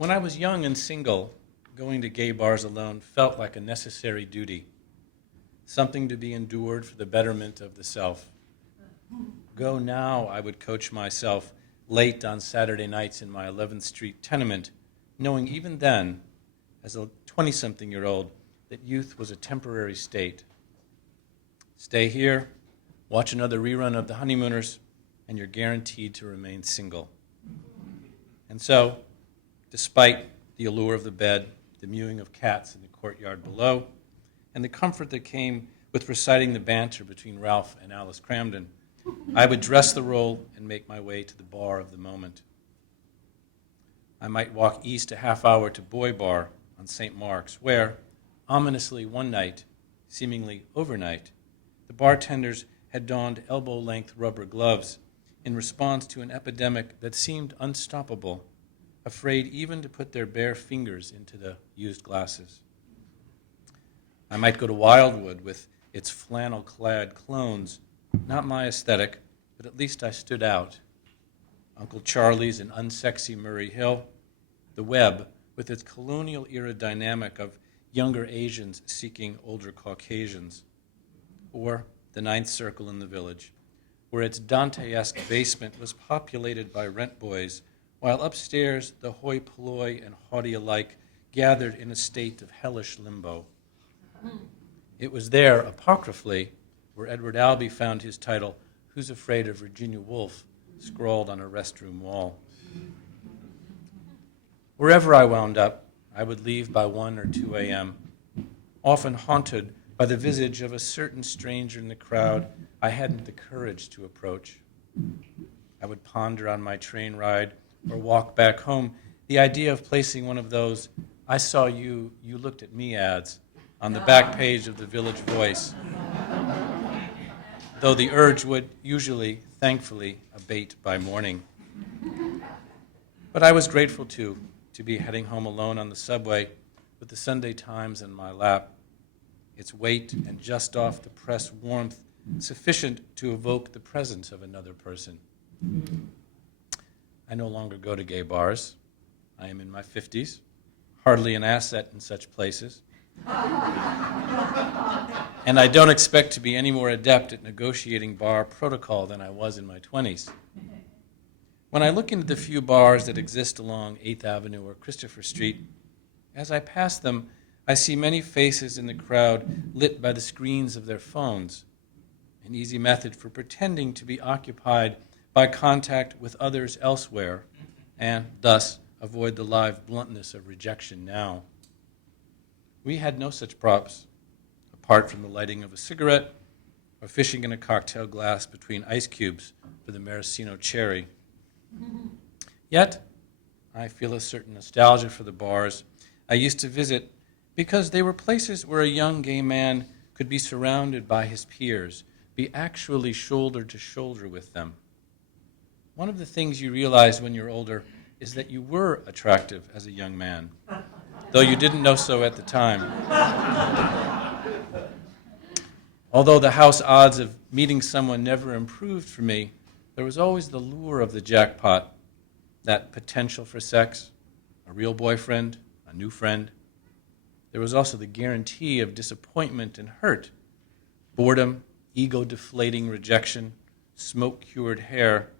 When I was young and single, going to gay bars alone felt like a necessary duty, something to be endured for the betterment of the self. Go now, I would coach myself late on Saturday nights in my 11th Street tenement, knowing even then, as a 20-something-year-old, that youth was a temporary state. Stay here, watch another rerun of The Honeymooners, and you're guaranteed to remain single. And so, despite the allure of the bed, the mewing of cats in the courtyard below, and the comfort that came with reciting the banter between Ralph and Alice Cramden, I would dress the role and make my way to the bar of the moment. I might walk east a half hour to Boy Bar on St. Mark's, where, ominously one night, seemingly overnight, the bartenders had donned elbow-length rubber gloves in response to an epidemic that seemed unstoppable, afraid even to put their bare fingers into the used glasses. I might go to Wildwood with its flannel-clad clones, not my aesthetic, but at least I stood out. Uncle Charlie's and unsexy Murray Hill, the Web with its colonial-era dynamic of younger Asians seeking older Caucasians, or the Ninth Circle in the Village, where its Dante-esque basement was populated by rent boys, while upstairs the hoi polloi and haughty alike gathered in a state of hellish limbo. It was there, apocryphally, where Edward Albee found his title, Who's Afraid of Virginia Woolf, scrawled on a restroom wall. Wherever I wound up, I would leave by 1 or 2 a.m., often haunted by the visage of a certain stranger in the crowd I hadn't the courage to approach. I would ponder on my train ride or walk back home the idea of placing one of those "I saw you, you looked at me" ads on the back page of the Village Voice, though the urge would usually, thankfully, abate by morning. But I was grateful, too, to be heading home alone on the subway with the Sunday Times in my lap, its weight and just off the press warmth sufficient to evoke the presence of another person. I no longer go to gay bars. I am in my 50s, hardly an asset in such places. And I don't expect to be any more adept at negotiating bar protocol than I was in my 20s. When I look into the few bars that exist along 8th Avenue or Christopher Street, as I pass them, I see many faces in the crowd lit by the screens of their phones, an easy method for pretending to be occupied by contact with others elsewhere, and thus avoid the live bluntness of rejection now. We had no such props, apart from the lighting of a cigarette or fishing in a cocktail glass between ice cubes for the maraschino cherry. Yet, I feel a certain nostalgia for the bars I used to visit because they were places where a young gay man could be surrounded by his peers, be actually shoulder to shoulder with them. One of the things you realize when you're older is that you were attractive as a young man, though you didn't know so at the time. Although the house odds of meeting someone never improved for me, there was always the lure of the jackpot, that potential for sex, a real boyfriend, a new friend. There was also the guarantee of disappointment and hurt, boredom, ego-deflating rejection, smoke-cured hair,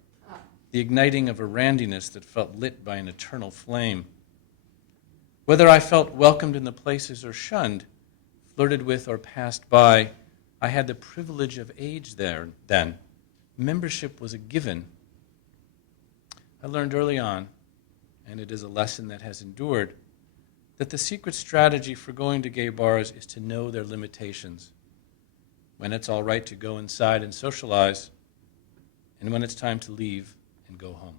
the igniting of a randiness that felt lit by an eternal flame. Whether I felt welcomed in the places or shunned, flirted with or passed by, I had the privilege of age there then. Membership was a given. I learned early on, and it is a lesson that has endured, that the secret strategy for going to gay bars is to know their limitations, when it's all right to go inside and socialize, and when it's time to leave and go home.